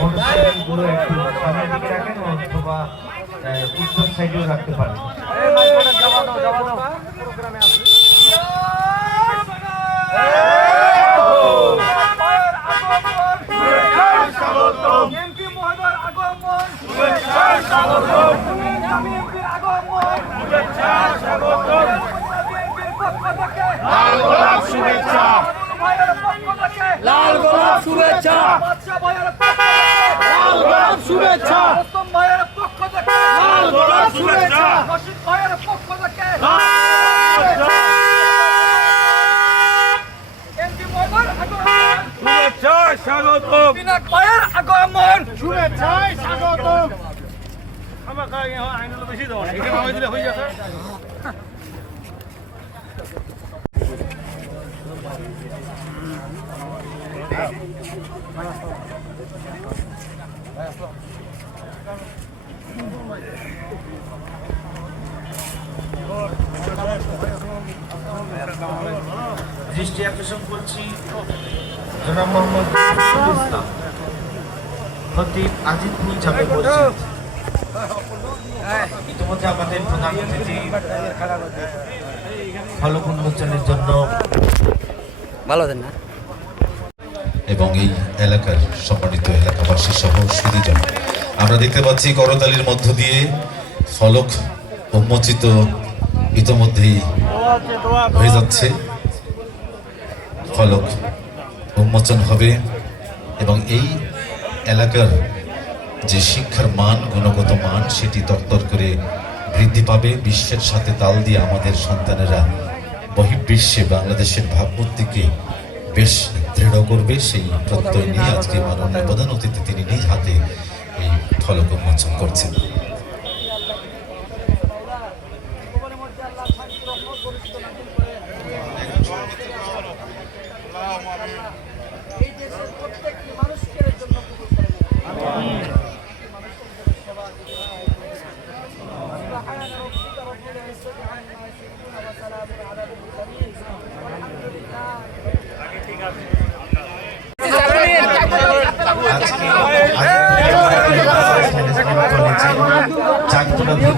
মোটরসাইকেলগুলো একটু সামনের দিকে রাখেন অথবা উত্তর সাইডেও রাখতে পারেন। লাল গোলাপ শুভেচ্ছা, লাল গোলাপ শুভেচ্ছা, লাল গোলাপ শুভেচ্ছা, শুভেচ্ছায় স্বাগতম, বিনাক ভাইয়ের আগমন শুভেচ্ছায় স্বাগতম। আমাকে আইনগুলো বেশি দাও, এখানে হয়ে দিলে হয়ে যাবে। দৃষ্টি আকর্ষণ করছি জনাব মোহাম্মদ ইসলাম খতিব আজিদপুর জামে মসজিদ। ইতিমধ্যে আমাদের প্রধান অতিথি ফলক উন্মোচনের জন্য ভালো দেন না এবং এই এলাকার সম্মানিত এলাকাবাসী সহ সুধীজন আমরা দেখতে পাচ্ছি করতালির মধ্য দিয়ে ফলক উন্মোচিত ইতিমধ্যেই হয়ে যাচ্ছে। ফলক উন্মোচন হবে এবং এই এলাকার যে শিক্ষার মান, গুণগত মান, সেটি তরতর করে বৃদ্ধি পাবে। বিশ্বের সাথে তাল দিয়ে আমাদের সন্তানেরা বহির্বিশ্বে বাংলাদেশের ভাবমূর্তিকে বেশ দৃঢ় করবে, সেই প্রত্যয় নিয়ে আজকে মাননীয় প্রধান অতিথি তিনি নিজ হাতে এই ফলক উন্মোচন করছেন।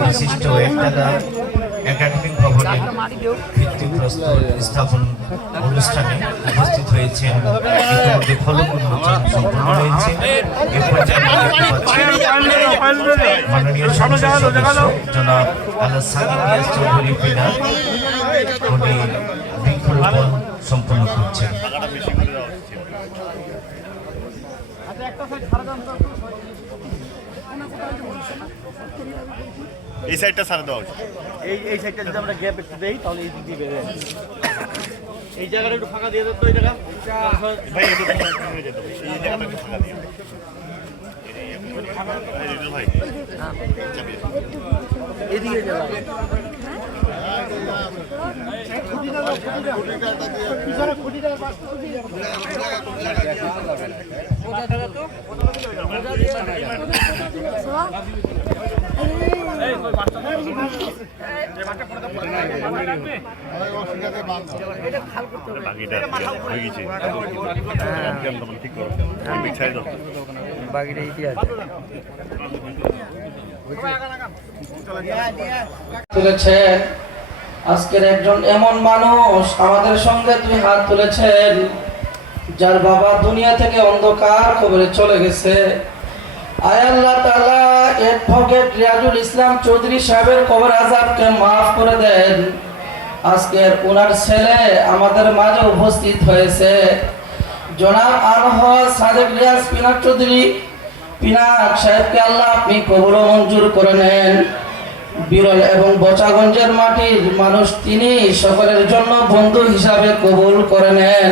বিশিষ্ট একতলা একাডেমিক ভবনের ভিত্তিপ্রস্তর স্থাপন অনুষ্ঠানে উপস্থিত হয়েছেন। ইতিমধ্যে ফলক উন্মোচন সম্পন্ন হয়েছে। এ পর্যায়ে মাননীয় সংসদ সদস্য জনাব আল্লাহ সাকিব নিয়াজ চৌধুরী পিনা উনি বৃক্ষরোপণ সম্পন্ন করছেন। এই সাইডটা ছাড়া দেওয়া উচিত। এই সাইডটা যদি আমরা গ্যাপ একটু দেই তাহলে এই দিক দিয়ে বের হয়ে যাবে। এই জায়গাটা একটু ফাঁকা দিয়ে দিত, এই জায়গা ভাই একটু হয়ে যেত, এই জায়গাটা একটু ফাঁকা দিয়ে ভাই এদিকে যাবে। বাকিটা ইতি আছে তুলেছেন। আজকের একজন এমন মানুষ আমাদের সঙ্গে দুই হাত তুলেছেন, যার বাবা দুনিয়া থেকে অন্ধকার কবরে চলে গেছে। আয় আল্লাহ তাআলা অ্যাডভোকেট রিয়াজুল ইসলাম চৌধুরী সাহেবের কবর আযাবকে মাফ করে দেন। আজকের ওনার ছেলে আমাদের মাঝে উপস্থিত হয়েছে, জনাব আলহাজ সাদেক রিয়াজ পিনাক চৌধুরী পিনাক সাহেবকে আল্লাহ আপনি কবুল ও মঞ্জুর করে নেন। বিরল এবং বচাগঞ্জের মাটির মানুষ তিনি, সকলের জন্য বন্ধু হিসাবে কবুল করে নেন।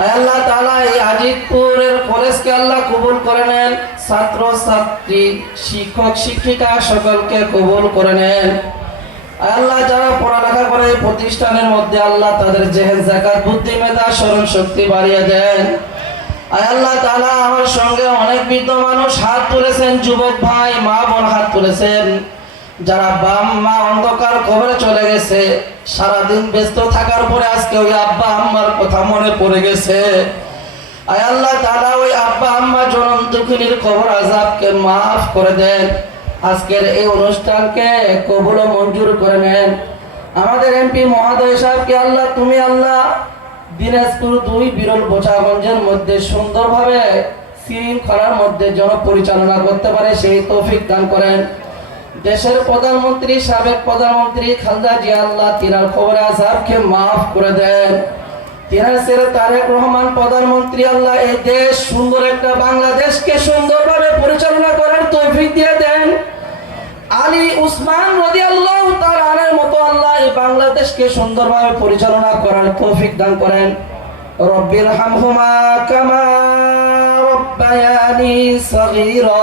আয় আল্লাহ তাআলা এই আজিদপুরের কলেজকে আল্লাহ কবুল করে নেন। ছাত্র ছাত্রী, শিক্ষক শিক্ষিকা সকলকে কবুল করে নেন। আয় আল্লাহ যারা পড়ালেখা করে এই প্রতিষ্ঠানের মধ্যে আল্লাহ তাদের জেহেন যাকাত বুদ্ধি মেধা স্মরণ শক্তি বাড়িয়ে দেন। আয় আল্লাহ তাআলা আমার সঙ্গে অনেক বৃদ্ধ মানুষ হাত তুলেছেন, যুবক ভাই মা বোন হাত তুলেছেন, যারা বাপ মা অন্ধকার কবরে চলে গেছে। সারাদিন ব্যস্ত থাকার পরে আজকে ওই আব্বা আম্মার কথা মনে পড়ে গেছে। আয় আল্লাহ তাআলা ওই আব্বা আম্মা জনম দুঃখিনীর কবর আযাবকে মাফ করে দেন। আজকের এই অনুষ্ঠানকে কবুল ও মঞ্জুর করে নেন। আমাদের এমপি মহোদয় সাহেবকে আল্লাহ তুমি আল্লাহ দিনাজপুর 2 বিরল বোচাগঞ্জের মধ্যে সুন্দরভাবে শৃঙ্খলার মধ্যে জনপরিচালনা করতে পারে সেই তৌফিক দান করেন। দেশের প্রধানমন্ত্রী সাবেক প্রধানমন্ত্রী খালেদা জিয়া আল্লাহ তিনার কবর আযাবকে মাফ করে দেন। তিনার ছেলে তারেক রহমান প্রধানমন্ত্রী আল্লাহ এই দেশ সুন্দর একটা বাংলাদেশকে সুন্দরভাবে পরিচালনা করার তৌফিক দিয়ে দেন। আলী উসমান রাদিয়াল্লাহু তাআলা আনহুর মতো আল্লাহ এই বাংলাদেশকে সুন্দরভাবে পরিচালনা করার তৌফিক দান করেন। রব্বির হামহুমা কামা রব্বায়ানি সগীরা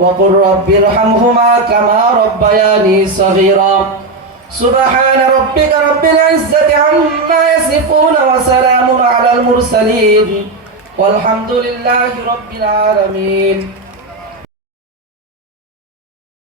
ওয়া কুর রব্বির হামহুমা কামা রব্বায়ানি সগীরা সুবহান রাব্বিকা রাব্বিল ইজ্জাতি আম্মা ইয়াসিফুন ওয়া সালামুন আলাল মুরসালিন ওয়ালহামদুলিল্লাহি রাব্বিল আলামিন।